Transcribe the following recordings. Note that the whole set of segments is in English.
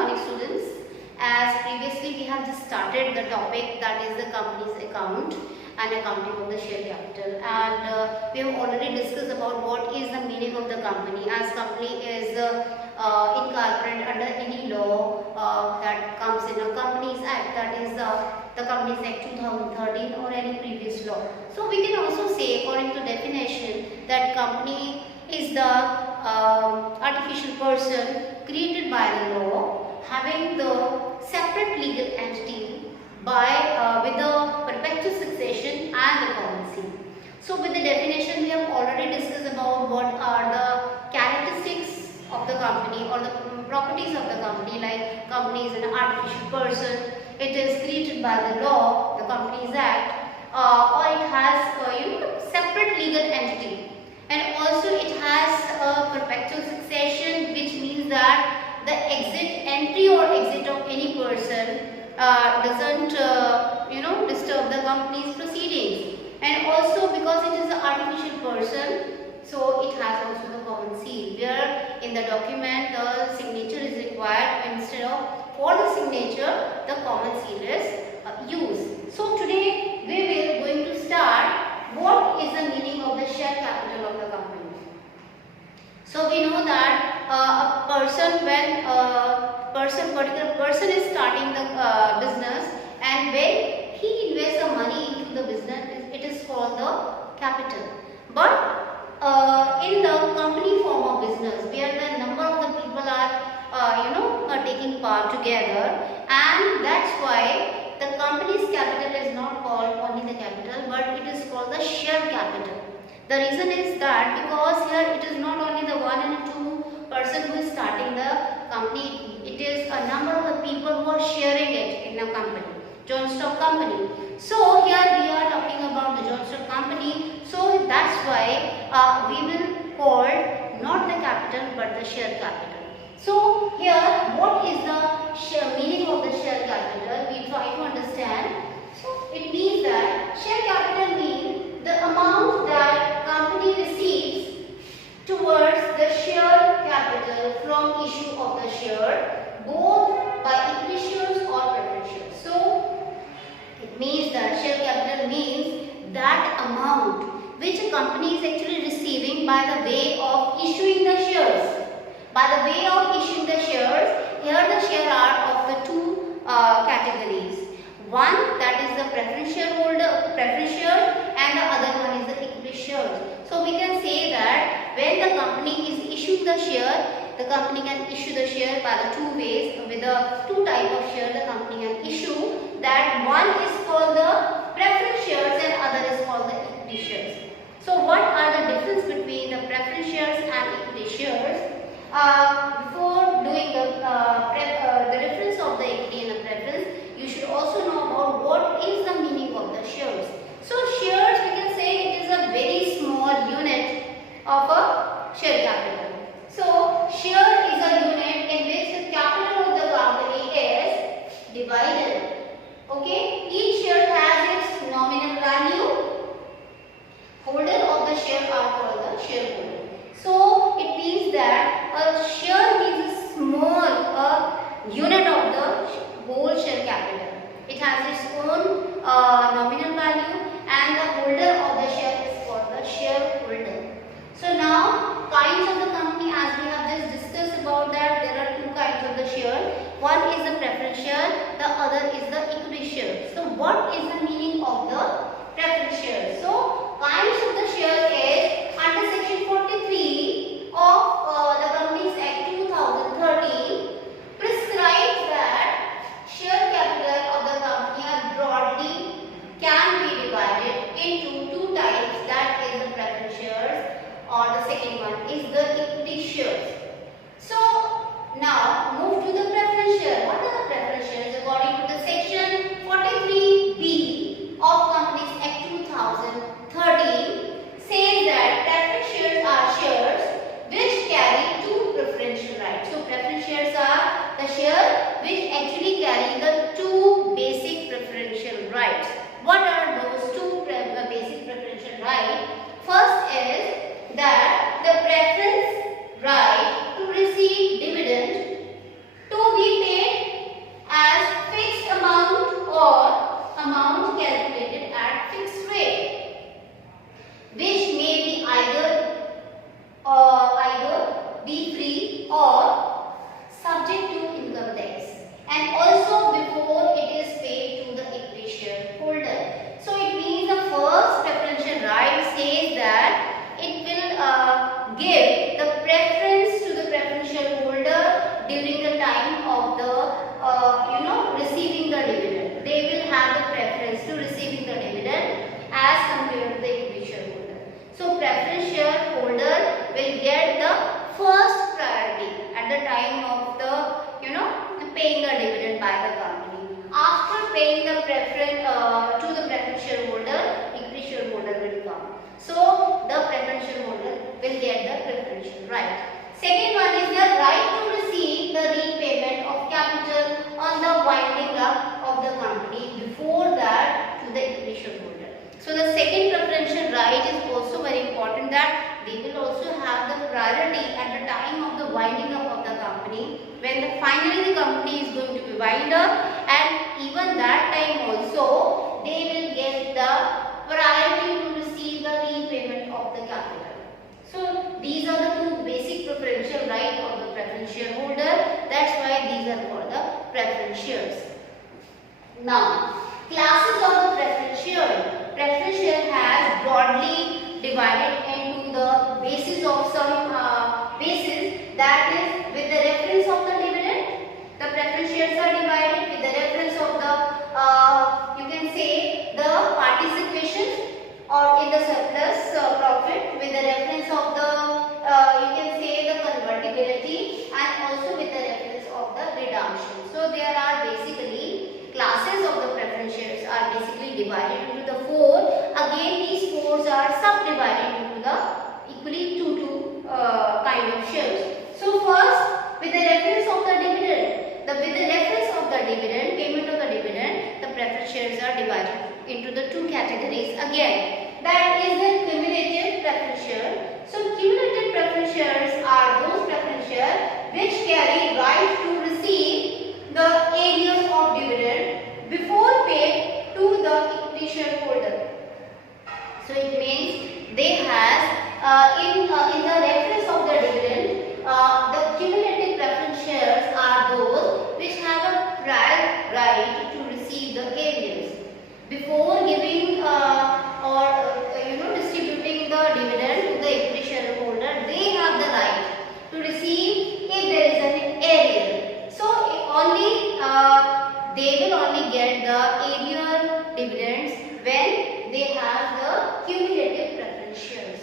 morning students. As previously we have just started the topic, that is the company's account and accounting of the share capital, and we have already discussed about what is the meaning of the company, as company is incorporated under any law that comes in a Companies Act, that is the Companies Act 2013 or any previous law. So we can also say, according to definition, that company is the artificial person created by the law, having the separate legal entity by with the perpetual succession and the common seal. So with the definition, we have already discussed about what are the characteristics of the company or the properties of the company, like company is an artificial person, it is created by the law, the Companies Act, or it has separate legal entity, and also it has a perpetual succession, which means that the entry or exit of any person doesn't disturb the company's proceedings. And also because it is an artificial person, so it has also the common seal, where in the document the signature is required, instead of for the signature the common seal is used. So today we will going to start what is the meaning of the share capital of the company. So we know that a person, when particular person is starting the business, and when he invests the money into the business, it is called the capital. But in the company form of business, where the number of the people are taking part together, and that's why the company's capital is not called only the capital, but it is called the share capital. The reason is that because here it is not only the one and two person who is starting the company, it is a number of the people who are sharing it in a company, joint stock company. So here we are talking about the joint stock company. So that's why we will call not the capital but the share capital. So here what is the meaning of the share capital? We try to understand. So it means that share capital means the amount that company receives towards the share capital from issue of the share, both by equity shares or preference shares. So it means that share capital means that amount which a company is actually receiving by the way of issuing the shares. By the way of issuing the shares, here the shares are of the two categories. One, that is the preference share, and the other one is the equity shares. So we can say that when the company is issuing the share, the company can issue the share by the two ways. With the two type of share the company can issue, that one is called the preference shares and other is called the equity shares. So what are the difference between the preference shares and equity shares? Before doing the difference of the equity and the preference, you should also know about what is the meaning of the shares. So shares, we can say it is a very small unit of a share capital. So share is a unit in which the capital of the company is divided. Okay, each share has its nominal value. Holder of the share are called the shareholder. So it means that a share means a small unit of the whole share capital. It has its own nominal value, and the holder of the share is called the shareholder. So now kinds of the company, as we have just discussed about that, there are two kinds of the share. One is the preference share, the other is the equity share. So what is the meaning of the preference share? So kinds of the share is under section 43 of the Companies Act 2013 prescribes that share capital of the company are broadly can be divided into two types, that is the preference shares, or the second one is the equity shares. So now move to the preference share. What are the preference shares? According to the section 43B of Companies Act 2013 says that preference shares are shares which carry two preferential rights. So preference shares are the share which actually carry the two basic preferential rights. What are those two basic preferential rights? First is that the preference right to receive dividend to be paid or subject to income tax, and also before it is paid to the equity shareholder. So it means the first preferential right says that it will give the preference to the preferential holder during the time of the receiving the dividend. They will have the preference to receiving the dividend as compared to the equity shareholder. So preference shareholder will get the first priority at the time of the paying the dividend by the company. After paying the preference to the preference shareholder, equity shareholder will come. So the preference shareholder will get the preferential right. Second one is the right to receive the repayment of capital on the winding up of the company, before that to the equity shareholder. So the second preferential right is also very important, that they will also have the priority at the time of the winding up of the company, when finally the company is going to be wind up, and even that time also they will get the priority to receive the repayment of the capital. So these are the two basic preferential rights of the preference shareholder. That's why these are called the preference shares. Now, classes of the preference share. Preference share has broadly divided into the basis of some basis, that is with the reference of the dividend. The preference shares are divided with the reference of the you can say the participation or in the surplus profit, with the reference of the you can say the convertibility, and also with the reference of the redemption. So there are basically classes of the preference shares are basically divided into the four. Again, these fours are subdivided into the equally two kind of shares. So first, with the reference of the dividend, with the reference of the dividend, payment of the dividend, the preference shares are divided into the two categories again. That is the cumulative preference share. So cumulative preference shares are those preference shares which carry right to receive the arrears of dividend before paid to the equity shareholder. So it means they have in the reference of the dividend, the cumulative preference shares are those which have a prior right to receive the arrears before giving distributing the dividend to the equity shareholder. They have the right to receive if there is an arrear. So only they will only get the arrear dividends when they have the cumulative preference shares.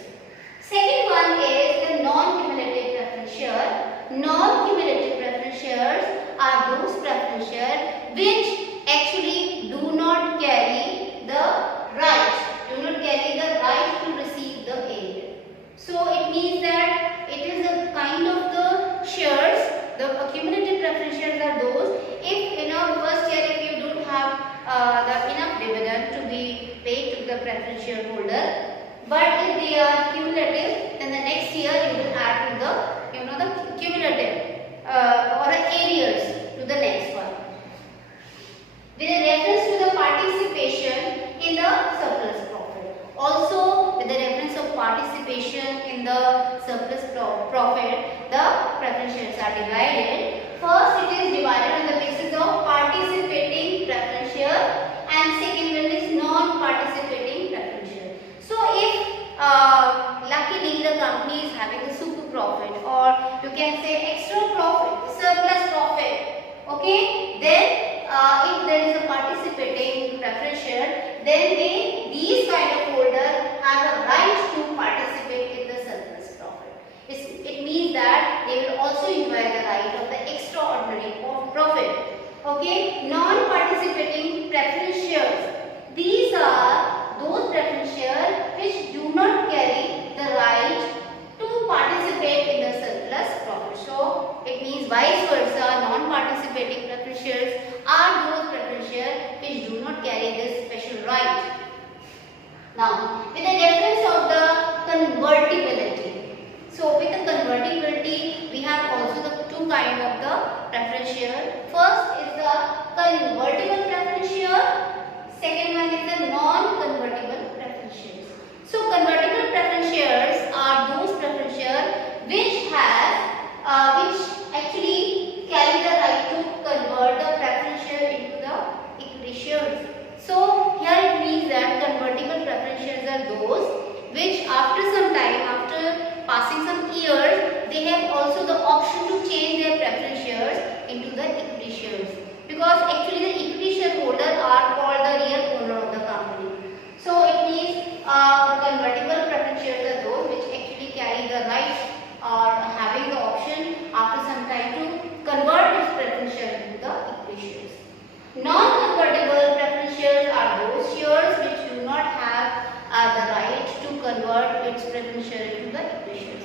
Second one is the non-cumulative preference share. Non-cumulative preference shares are those preference shares which actually do not carry the right to receive the arrear. So it means that it is a kind of the shares. The accumulative preference shares are those if in our first year if you don't have the enough dividend to be paid to the preference shareholder, but if they are cumulative, then the next year you will add to the the cumulative or arrears to the next one. With a reference to the participation in the surplus profit. Also with the reference of participation in the surplus profit, the preference shares are divided. First it is divided on the basis of participating preference share, and second one is non-participating preference share. So if luckily the company is having a super profit, or you can say extra profit, surplus profit, okay, then if there is a participating preference share, then these kind of holders have a right to participate in the surplus profit. It means that they will also enjoy the right of the extraordinary profit. Okay, non-participating preference shares. These are those preference shares which do not carry the right to participate in the surplus profit. So it means vice versa, non-participating preference shares are those preference shares which do not carry this special right. Now, with the reference of the convertibility. So with the convertibility, we have also the two kind of the preference share. First is the convertible preference share. Second one is the non-convertible preference shares. So convertible preference shares are those preference shares which have which converts preference share into the equity shares.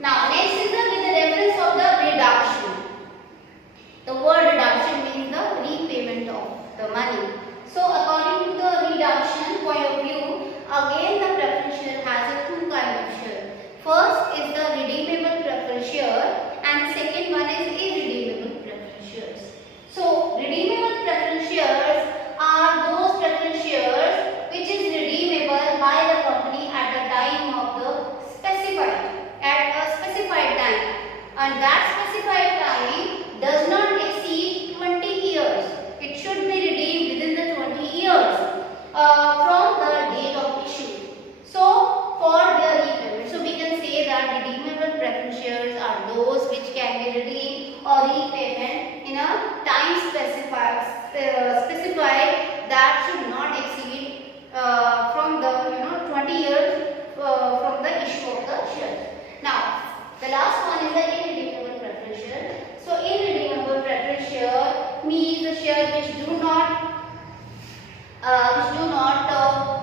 Now next is with the reference of the reduction. The word reduction means the repayment of the money. So according to the reduction point of view, again the preference share has a two kind of share. First is the redeemable preference share and the second one is irredeemable preference shares. So redeemable preference shares are those preference shares which is redeemable by the company at the time of the specified time, and that specified time does not exceed 20 years. It should be redeemed within the 20 years from the date of issue. So for the repayment, so we can say that redeemable preference shares are those which can be redeemed or repayment in a time specified that should not exceed from the 20 years from the issue of the shares. Now the last one is the irredeemable preference share. So irredeemable preference share means the share which do not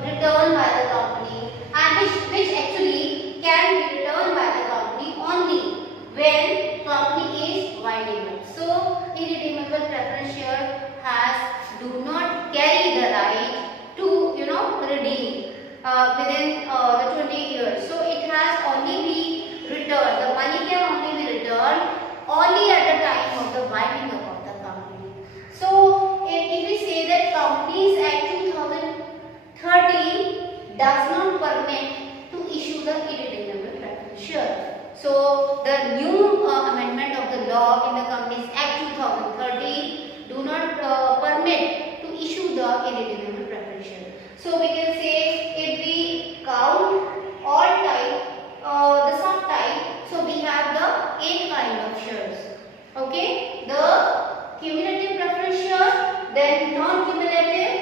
return by the company, and which actually can be returned by the company only when company is winding up. So irredeemable preference share do not carry the right to redeem within the 20 years. So it has only be returned. The money can only be returned only at the time of the winding up of the company. So if we say that Companies Act 2013 does not permit to issue the irredeemable preference share. So the new amendment of the law in the Companies Act 2013 do not permit to issue the irredeemable preference share. So we can say if we count all type, the subtype, so we have the 8 kind of shares. Okay, the cumulative preference share, then non-cumulative,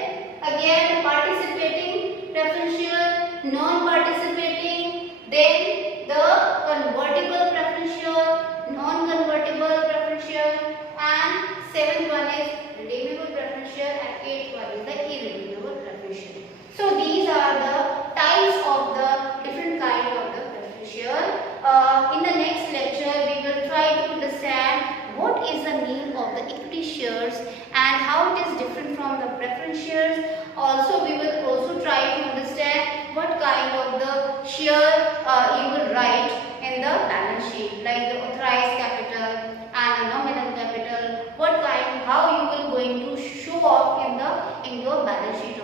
again participating preference share, non-participating, then the convertible preference share, non-convertible preference share, and 7th one is redeemable preference share, and 8th one is the irredeemable preference share. So these are the types of the different kind of the preference share. In the next lecture, we will try to understand what is the meaning of the equity shares and how it is different from the preference shares. Also, we will also try to understand what kind of the share you will write in the balance sheet, like the authorized capital and the nominal capital. What kind, how you will going to show off in your balance sheet